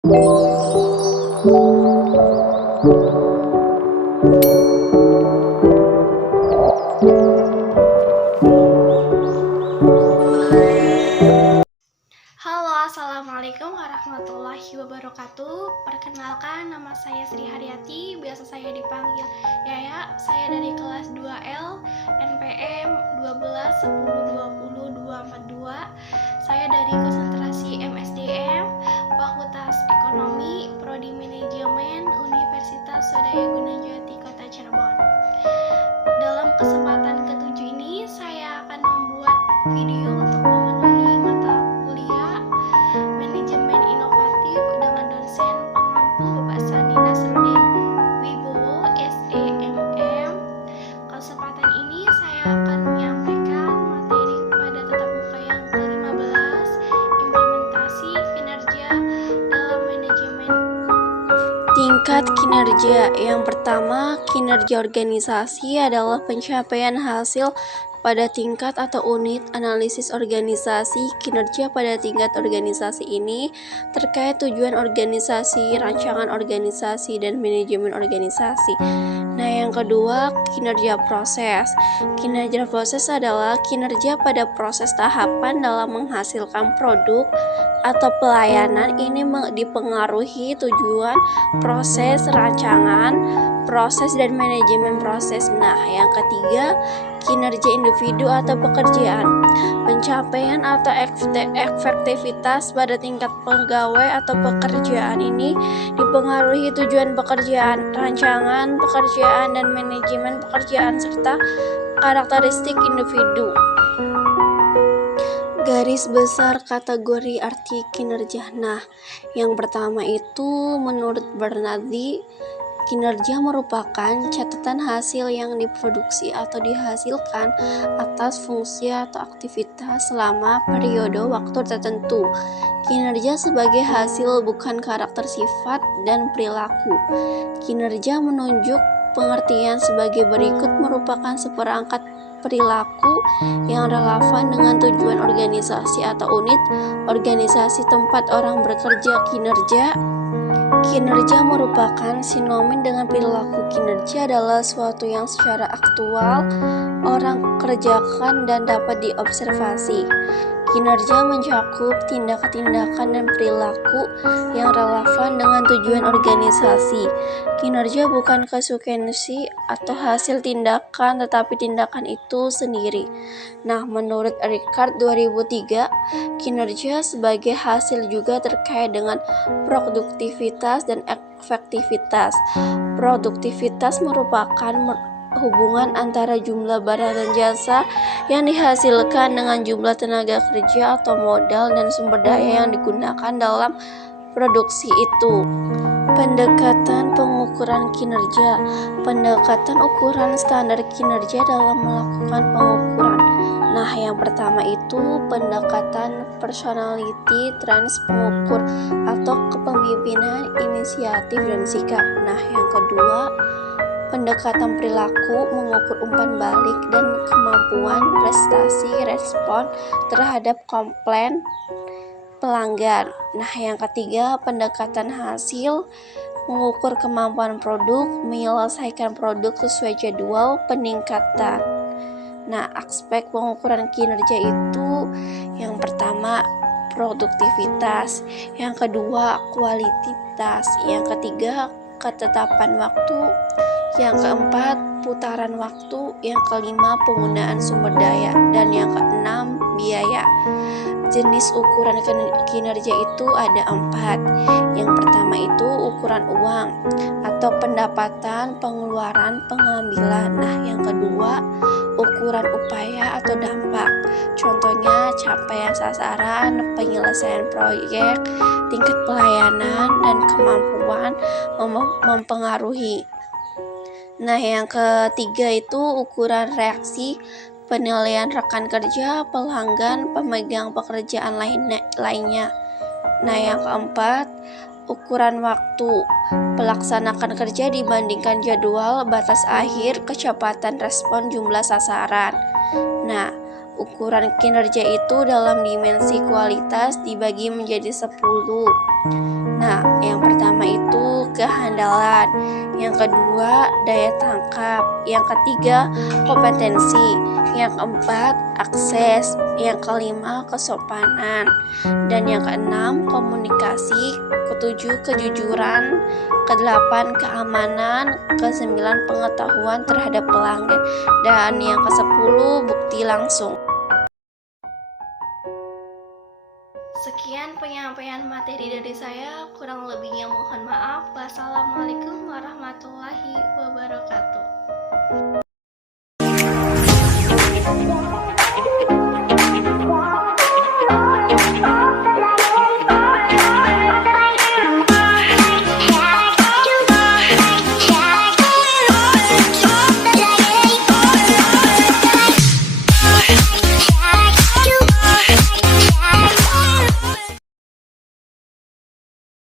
Halo, assalamualaikum warahmatullahi wabarakatuh. Perkenalkan, nama saya Sri Haryati, biasa saya dipanggil Yaya. Saya dari kelas 2L, NPM 12 10 20 242. Saya dari konsentrasi MSDM, Fakultas Ekonomi, Prodi Manajemen, Universitas Swadaya Gunajati, Kota Cirebon. Dalam kesempatan ketujuh ini, saya akan membuat video untuk memenuhi mata kuliah Manajemen Inovatif dengan dosen pengampu Bapak Sandi Nasruddin Wibowo, SEMM. Kesempatan ini saya akan menyampaikan materi pada tatap muka yang ke-15, implementasi kinerja dalam manajemen. Tingkat kinerja. Yang pertama, kinerja organisasi adalah pencapaian hasil pada tingkat atau unit analisis organisasi. Kinerja pada tingkat organisasi ini terkait tujuan organisasi, rancangan organisasi, dan manajemen organisasi. Nah, yang kedua, kinerja proses. Kinerja proses adalah kinerja pada proses tahapan dalam menghasilkan produk atau pelayanan. Ini dipengaruhi tujuan, proses, rancangan, proses, dan manajemen proses. Nah, yang ketiga, kinerja individu atau pekerjaan. Pencapaian atau efektivitas pada tingkat pegawai atau pekerjaan ini dipengaruhi tujuan pekerjaan, rancangan pekerjaan, dan manajemen pekerjaan serta karakteristik individu. Garis besar kategori arti kinerja. Nah, yang pertama itu menurut Bernardi, kinerja merupakan catatan hasil yang diproduksi atau dihasilkan atas fungsi atau aktivitas selama periode waktu tertentu. Kinerja sebagai hasil bukan karakter, sifat, dan perilaku. Kinerja menunjuk pengertian sebagai berikut, merupakan seperangkat perilaku yang relevan dengan tujuan organisasi atau unit organisasi tempat orang bekerja. Kinerja merupakan sinonim dengan perilaku. Kinerja adalah sesuatu yang secara aktual orang kerjakan dan dapat diobservasi. Kinerja mencakup tindakan-tindakan dan perilaku yang relevan dengan tujuan organisasi. Kinerja bukan konsekuensi atau hasil tindakan, tetapi tindakan itu sendiri. Nah, menurut Ricard 2003, kinerja sebagai hasil juga terkait dengan produktivitas dan efektivitas. Produktivitas merupakan hubungan antara jumlah barang dan jasa yang dihasilkan dengan jumlah tenaga kerja atau modal dan sumber daya yang digunakan dalam produksi itu. Pendekatan pengukuran kinerja. Pendekatan ukuran standar kinerja dalam melakukan pengukuran. Nah, yang pertama itu pendekatan personality trends pengukur atau kepemimpinan, inisiatif, dan sikap. Nah, yang kedua, pendekatan perilaku mengukur umpan balik dan kemampuan prestasi respon terhadap komplain pelanggan. Nah, yang ketiga, pendekatan hasil mengukur kemampuan produk menyelesaikan produk sesuai jadwal peningkatan. Nah, aspek pengukuran kinerja itu yang pertama produktivitas, yang kedua kualitas, yang ketiga ketetapan waktu, yang keempat putaran waktu, yang kelima penggunaan sumber daya, dan yang keenam biaya. Jenis ukuran kinerja itu ada 4. Yang pertama itu ukuran uang atau pendapatan, pengeluaran, pengambilan. Nah, yang kedua ukuran upaya atau dampak. Contohnya capaian sasaran, penyelesaian proyek, tingkat pelayanan, dan kemampuan mempengaruhi. Nah, yang ketiga itu ukuran reaksi, penilaian rekan kerja, pelanggan, pemegang pekerjaan lainnya. Nah, yang keempat, ukuran waktu, pelaksanakan kerja dibandingkan jadwal, batas akhir, kecepatan respon, jumlah sasaran. Nah, ukuran kinerja itu dalam dimensi kualitas dibagi menjadi 10. Nah, yang pertama itu kehandalan, yang kedua daya tangkap, yang ketiga kompetensi, yang keempat akses, yang kelima kesopanan, dan yang keenam komunikasi, ketujuh kejujuran, kedelapan keamanan, kesembilan pengetahuan terhadap pelanggan, dan yang kesepuluh bukti langsung. Sekian penyampaian materi dari saya, kurang lebihnya mohon maaf. Wassalamualaikum warahmatullahi wabarakatuh.